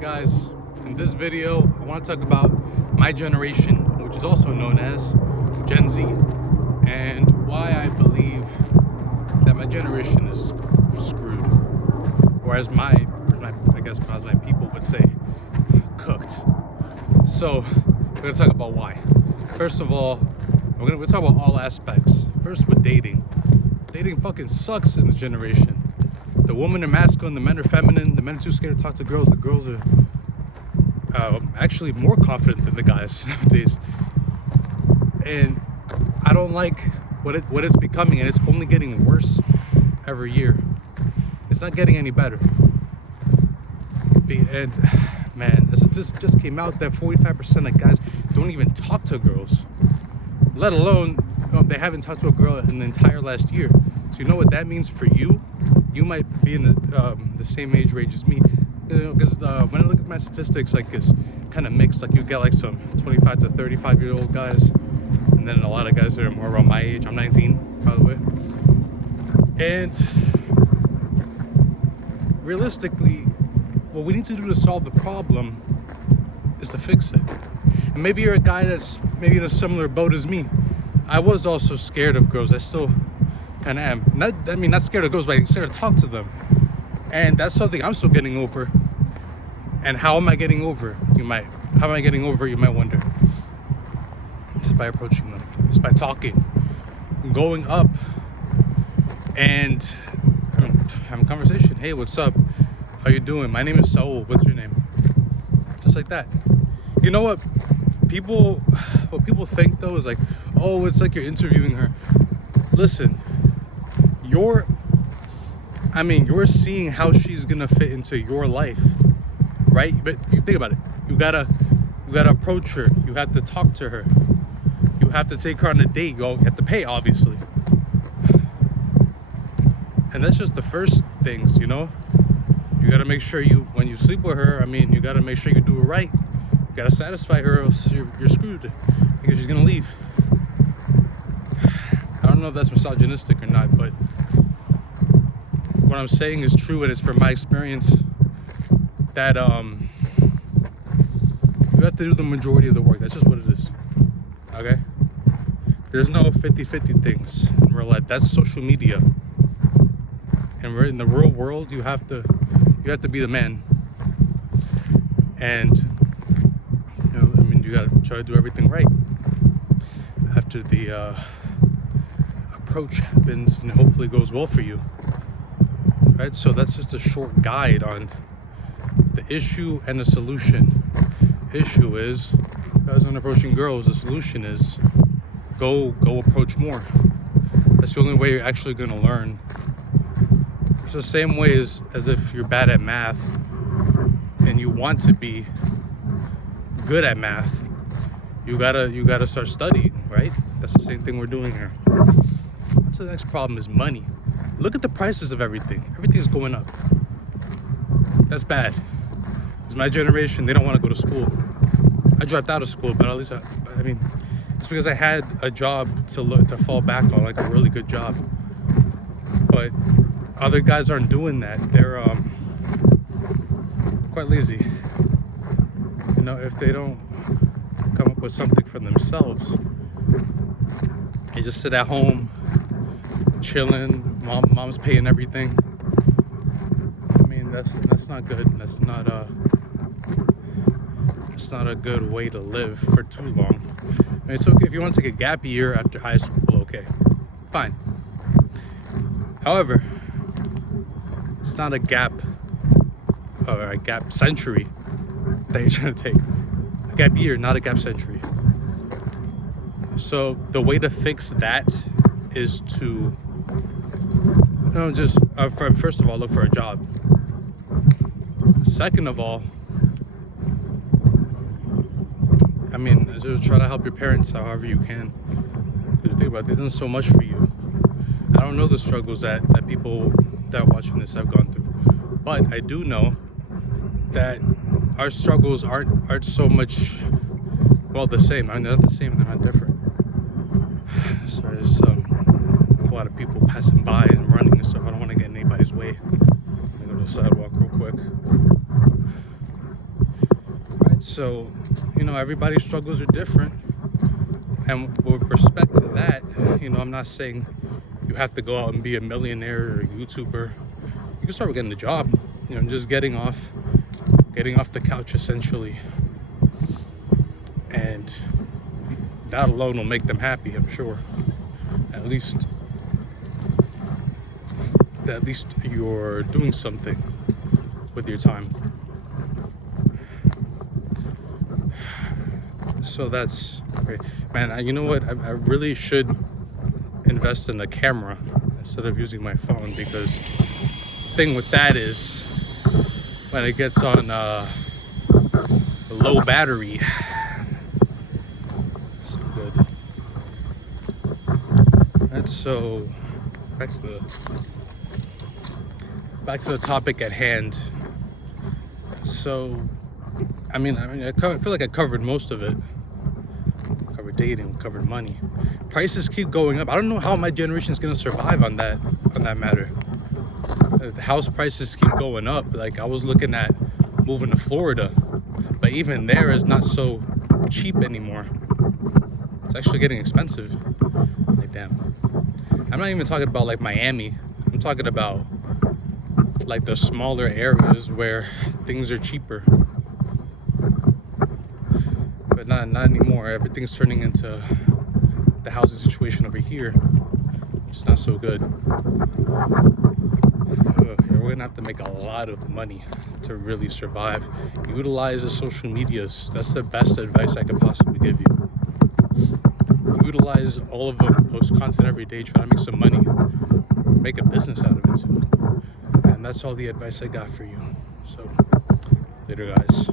Guys, in this video I want to talk about my generation, which is also known as Gen Z, and why I believe that my generation is screwed, or as my people would say, cooked. So we're gonna talk about why. First of all, we're talk about all aspects. First, with dating. Dating fucking sucks in this generation. The women are masculine, the men are feminine, the men are too scared to talk to girls, the girls are actually more confident than the guys nowadays. And I don't like what it's becoming, and it's only getting worse every year. It's not getting any better. And man, this just came out that 45% of guys don't even talk to girls, let alone they haven't talked to a girl in the entire last year. So you know what that means for you? You might be in the same age range as me, because when I look at my statistics, like, it's kind of mixed. Like, you get like some 25 to 35-year-old guys, and then a lot of guys that are more around my age. I'm 19, by the way. And realistically, what we need to do to solve the problem is to fix it. And maybe you're a guy that's maybe in a similar boat as me. I was also scared of girls. I still kind of am. Not scared of girls, but I'm scared to talk to them. And that's something I'm still getting over. And how am I getting over? You might wonder. It's by approaching them. It's by talking, going up, and having a conversation. Hey, what's up? How you doing? My name is Saul. What's your name? Just like that. You know what people think though is like, oh, it's like you're interviewing her. Listen, you're seeing how she's gonna fit into your life, right? But you think about it. You gotta approach her. You have to talk to her. You have to take her on a date. You have to pay, obviously. And that's just the first things, you know. You gotta make sure when you sleep with her, you gotta make sure you do it right. You gotta satisfy her, or else you're screwed, because she's gonna leave. I don't know if that's misogynistic or not, but what I'm saying is true, and it's from my experience that you have to do the majority of the work. That's just what it is. Okay? There's no 50-50 things in real life. That's social media. And in the real world, you have to be the man. And you gotta try to do everything right. After the approach happens, and hopefully goes well for you. Right? So that's just a short guide on the issue and the solution. Issue is guys aren't approaching girls. The solution is go approach more. That's the only way you're actually gonna learn. It's the same way as if you're bad at math and you want to be good at math. You gotta start studying, right? That's the same thing we're doing here. That's the next problem, is money. Look at the prices of everything. Everything's going up. That's bad. Because my generation, they don't want to go to school. I dropped out of school, but at least it's because I had a job to fall back on, like a really good job. But other guys aren't doing that. They're quite lazy. You know, if they don't come up with something for themselves, they just sit at home, chilling. Mom's paying everything. That's not good. That's not a good way to live for too long. It's okay if you want to take a gap year after high school. Okay, fine. However, it's not a gap or a gap century that you're trying to take. A gap year, not a gap century. So the way to fix that is to first of all, look for a job. Second of all, just try to help your parents however you can. Because think about it, they've done so much for you. I don't know the struggles that people that are watching this have gone through, but I do know that our struggles aren't so much, the same. They're not the same. They're not different. So there's a lot of people passing by and running and stuff. I don't want to get in anybody's way. Let me go to the sidewalk real quick. So, everybody's struggles are different. And with respect to that, I'm not saying you have to go out and be a millionaire or a YouTuber. You can start getting a job, just getting off the couch essentially. And that alone will make them happy, I'm sure. At least you're doing something with your time. So that's great. Man, you know what? I really should invest in a camera instead of using my phone, because the thing with that is when it gets on low battery, it's good. That's so back to the topic at hand. So I feel like I covered most of it. Covered dating, covered money. Prices keep going up. I don't know how my generation is gonna survive on that matter. The house prices keep going up. Like, I was looking at moving to Florida, but even there is not so cheap anymore. It's actually getting expensive. Like, damn. I'm not even talking about like Miami. I'm talking about like the smaller areas where things are cheaper. But not anymore. Everything's turning into the housing situation over here. It's not so good. We're gonna have to make a lot of money to really survive. Utilize the social medias. That's the best advice I could possibly give you. Utilize all of them. Post content every day. Try to make some money. Make a business out of it too. And that's all the advice I got for you. So, later, guys.